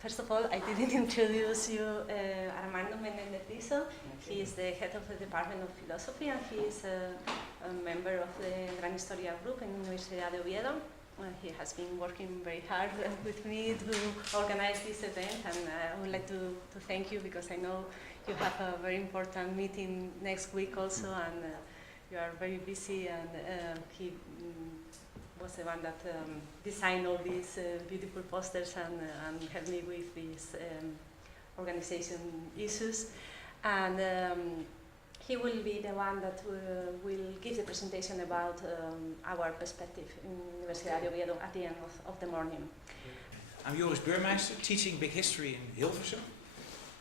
first of all, I didn't introduce you Armando Menendez. He is the head of the Department of Philosophy, and he is a member of the Gran Historia group in Universidad de Oviedo. He has been working very hard with me to organize this event, and I would like to thank you, because I know you have a very important meeting next week also, and you are very busy, and he was the one that designed all these beautiful posters and helped me with these organization issues. And he will be the one that will give the presentation about our perspective in Universidad de Oviedo at the end of the morning. I'm Joris Burmeister, teaching Big History in Hilversum.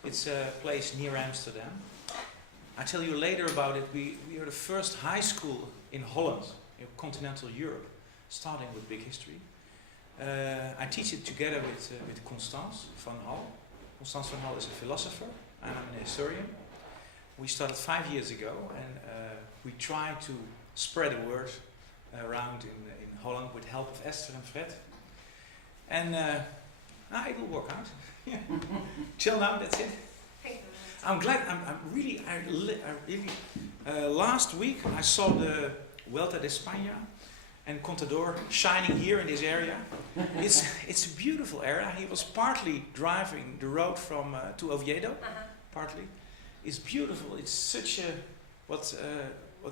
It's a place near Amsterdam. I'll tell you later about it. We are the first high school in Holland, in continental Europe, starting with Big History. I teach it together with Constance van Hal. Constance van Hal is a philosopher, and I'm an historian. We started 5 years ago, and we try to spread the word around in Holland with help of Esther and Fred. And it will work out. Till now, that's it. I'm glad. I really. Last week I saw the Vuelta de España and Contador shining here in this area. It's a beautiful area. He was partly driving the road from to Oviedo, partly. It's beautiful. It's such a what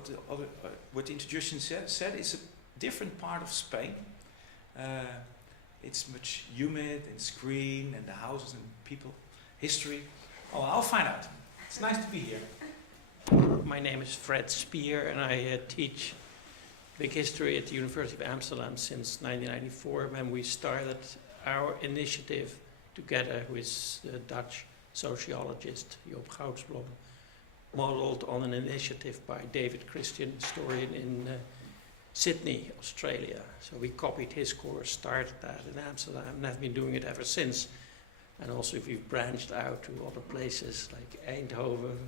the introduction said. It's a different part of Spain. It's much humid and green, and the houses and people, history. Oh, I'll find out. It's nice to be here. My name is Fred Spier, and I teach Big History at the University of Amsterdam since 1994, when we started our initiative together with the Dutch sociologist Joop Goudsblom, modeled on an initiative by David Christian, historian in Sydney, Australia. So we copied his course, started that in Amsterdam, and have been doing it ever since. And also we've branched out to other places like Eindhoven,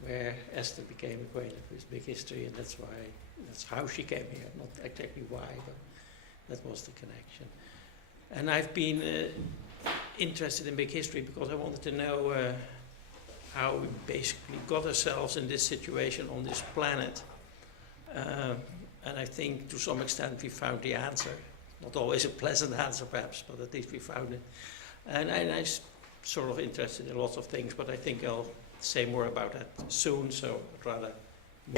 where Esther became acquainted with Big History, and that's how she came here, not exactly why, but that was the connection. And I've been interested in Big History because I wanted to know how we basically got ourselves in this situation on this planet. And I think to some extent we found the answer. Not always a pleasant answer perhaps, but at least we found it. And I'm sort of interested in lots of things, but I think I'll say more about that soon, so I'd rather...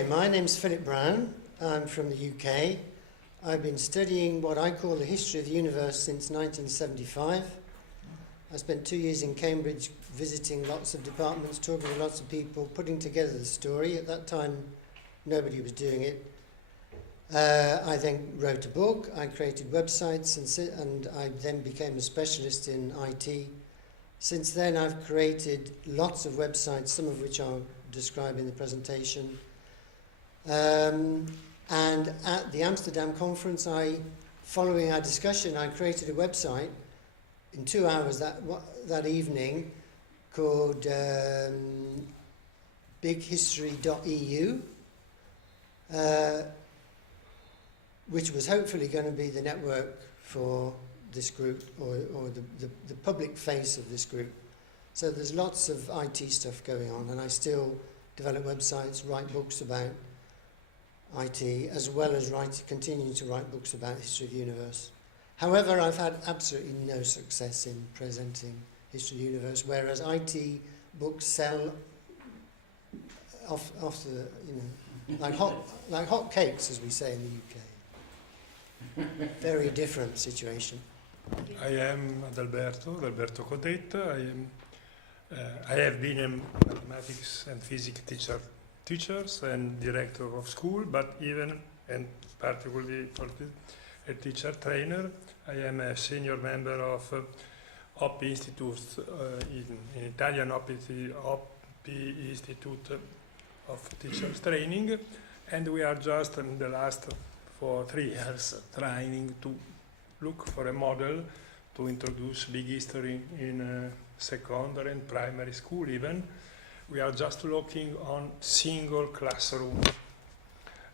My name's Philip Brown. I'm from the UK. I've been studying what I call the history of the universe since 1975. I spent 2 years in Cambridge visiting lots of departments, talking to lots of people, putting together the story. At that time, nobody was doing it. I then wrote a book, I created websites, and I then became a specialist in IT. Since then I've created lots of websites, some of which I'll describe in the presentation. And at the Amsterdam conference, following our discussion, I created a website in 2 hours that evening called bighistory.eu. Which was hopefully going to be the network for this group, or the public face of this group. So there's lots of IT stuff going on, and I still develop websites, write books about IT, as well as continuing to write books about the history of the universe. However, I've had absolutely no success in presenting history of the universe, whereas IT books sell off the, like hot cakes, as we say in the UK. Very different situation. I am Adalberto Codet. I have been a mathematics and physics teacher and director of school, but even and particularly for a teacher trainer. I am a senior member of OP Institute in Italian OP Institute of Teachers Training, and we are just in the last for 3 years trying to look for a model to introduce big history in secondary and primary school even. We are just looking on single classroom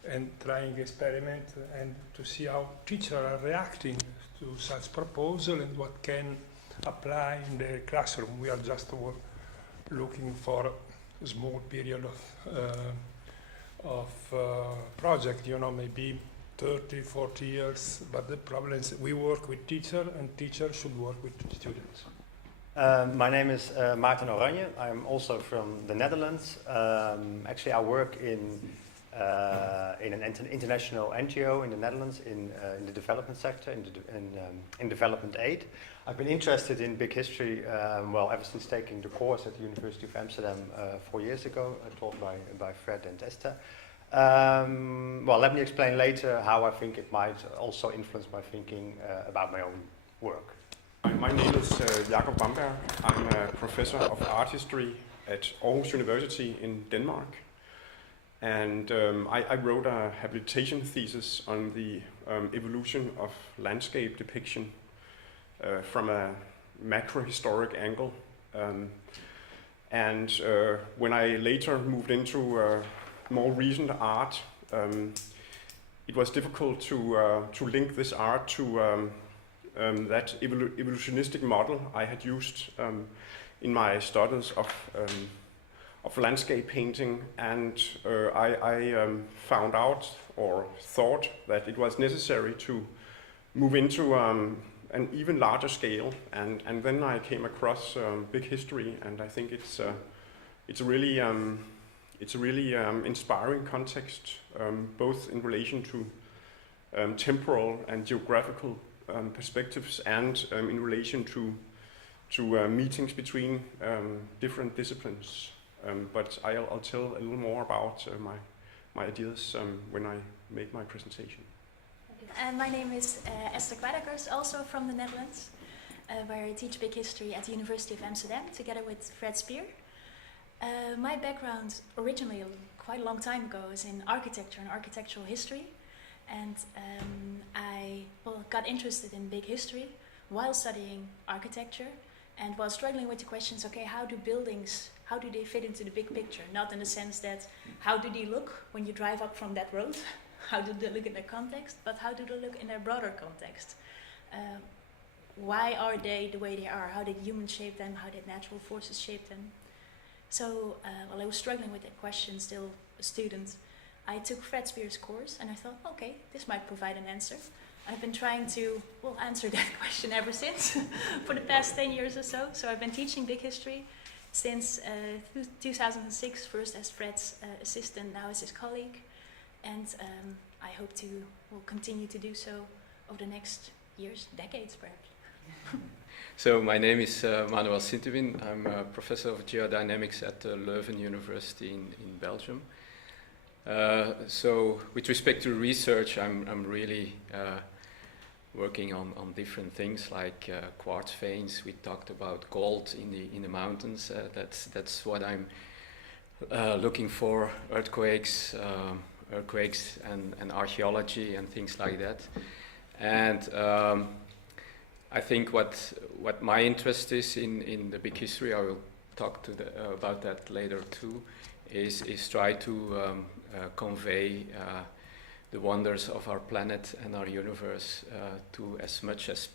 and trying experiment and to see how teachers are reacting to such proposal and what can apply in the classroom. We are just looking for a small period of project, you know, maybe 30, 40 years, but the problem is we work with teacher and teachers should work with students. My name is Maarten Oranje. I'm also from the Netherlands. Actually, I work in an international NGO in the Netherlands in the development sector, in development aid. I've been interested in big history, well, ever since taking the course at the University of Amsterdam 4 years ago, taught by Fred and Esther. Well, let me explain later how I think it might also influence my thinking about my own work. My name is Jakob Bamberg. I'm a professor of art history at Aarhus University in Denmark. And I wrote a habilitation thesis on the evolution of landscape depiction from a macro-historic angle. When I later moved into more recent art, it was difficult to link this art to that evolutionistic model I had used in my studies of landscape painting, and I found out or thought that it was necessary to move into an even larger scale, and then I came across big history, and I think it's a really inspiring context, both in relation to temporal and geographical perspectives, and in relation to meetings between different disciplines. But I'll tell a little more about my ideas when I make my presentation. And my name is Esther Kwadakers, also from the Netherlands, where I teach big history at the University of Amsterdam together with Fred Speer. My background originally, quite a long time ago, is in architecture and architectural history. And I got interested in big history while studying architecture and while struggling with the questions, okay, how do buildings, how do they fit into the big picture? Not in the sense that how do they look when you drive up from that road? How do they look in their context? But how do they look in their broader context? Why are they the way they are? How did humans shape them? How did natural forces shape them? So while I was struggling with that question, still a student, I took Fred Speer's course and I thought, okay, this might provide an answer. I've been trying to answer that question ever since for the past 10 years or so. So I've been teaching big history since 2006, first as Fred's assistant, now as his colleague. And I hope to continue to do so over the next years, decades perhaps. So my name is Manuel Sintewin. I'm a professor of geodynamics at Leuven University in Belgium. So with respect to research, I'm really working on different things like quartz veins. We talked about gold in the mountains. That's what I'm looking for. Earthquakes and archaeology and things like that. And I think what my interest is in the big history, I will talk about that later too, is try to convey the wonders of our planet and our universe to as much as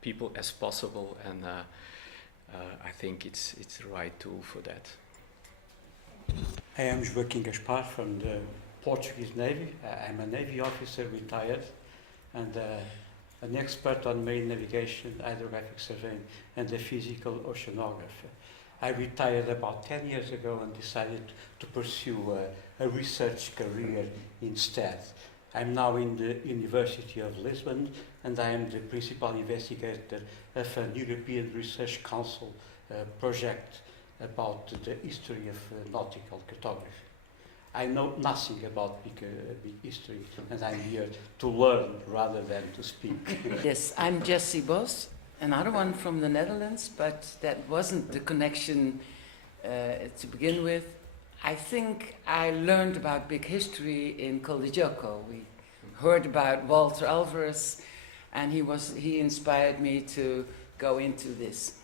people as possible, and I think it's the right tool for that. I am Joaquim Gaspar from the Portuguese Navy. I'm a Navy officer, retired, and an expert on marine navigation, hydrographic surveying, and the physical oceanographer. I retired about 10 years ago and decided to pursue a research career instead. I'm now in the University of Lisbon, and I am the principal investigator of an European Research Council project about the history of nautical cartography. I know nothing about big history, and I'm here to learn rather than to speak. Yes, I'm Jessie Bos, another one from the Netherlands, but that wasn't the connection to begin with. I think I learned about big history in Coldigiaco. We heard about Walter Alvarez, and he inspired me to go into this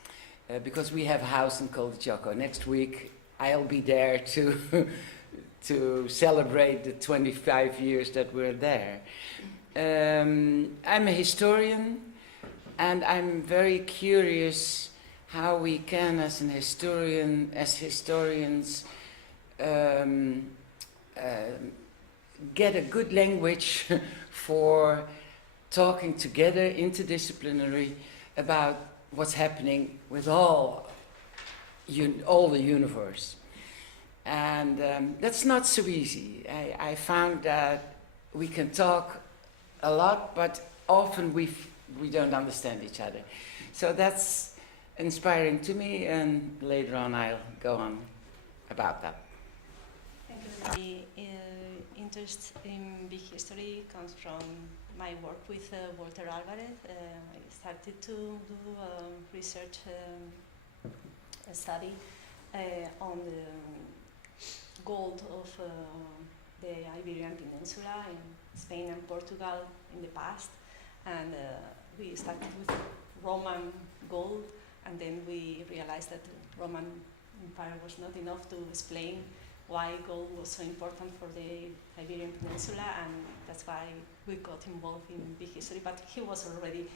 because we have a house in Coldigiaco. Next week I'll be there to celebrate the 25 years that we're there. I'm a historian, And I'm very curious how we can, as historians, get a good language for talking together, interdisciplinary, about what's happening with all the universe. And that's not so easy. I found that we can talk a lot, but often we don't understand each other. So that's inspiring to me, and later on I'll go on about that. Thank you. The interest in big history comes from my work with Walter Alvarez. I started to do research a study on the gold of the Iberian Peninsula in Spain and Portugal in the past, and we started with Roman gold, and then we realized that the Roman Empire was not enough to explain why gold was so important for the Iberian Peninsula, and that's why we got involved in big history. But he was already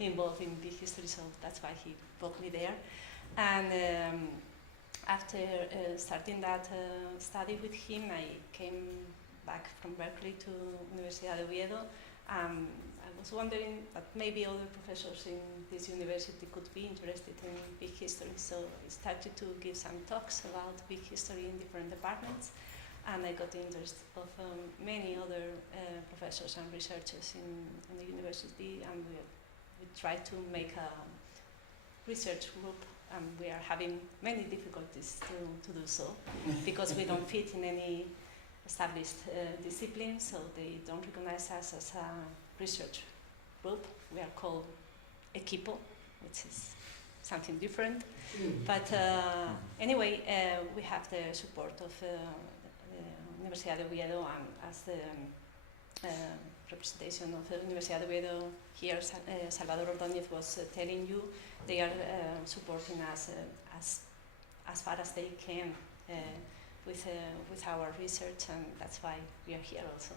involved in big history, so that's why he brought me there. And after starting that study with him, I came back from Berkeley to Universidad de Oviedo. I was wondering that maybe other professors in this university could be interested in big history, so I started to give some talks about big history in different departments, and I got the interest of many other professors and researchers in the university, and we tried to make a research group, and we are having many difficulties to do so, because we don't fit in any established discipline, so they don't recognize us as a research group. We are called equipo, which is something different. But anyway, we have the support of Universidad de Oviedo, and as the representation of the Universidad de Oviedo here, Salvador Ordóñez was telling you, they are supporting us as far as they can with our research, and that's why we are here also.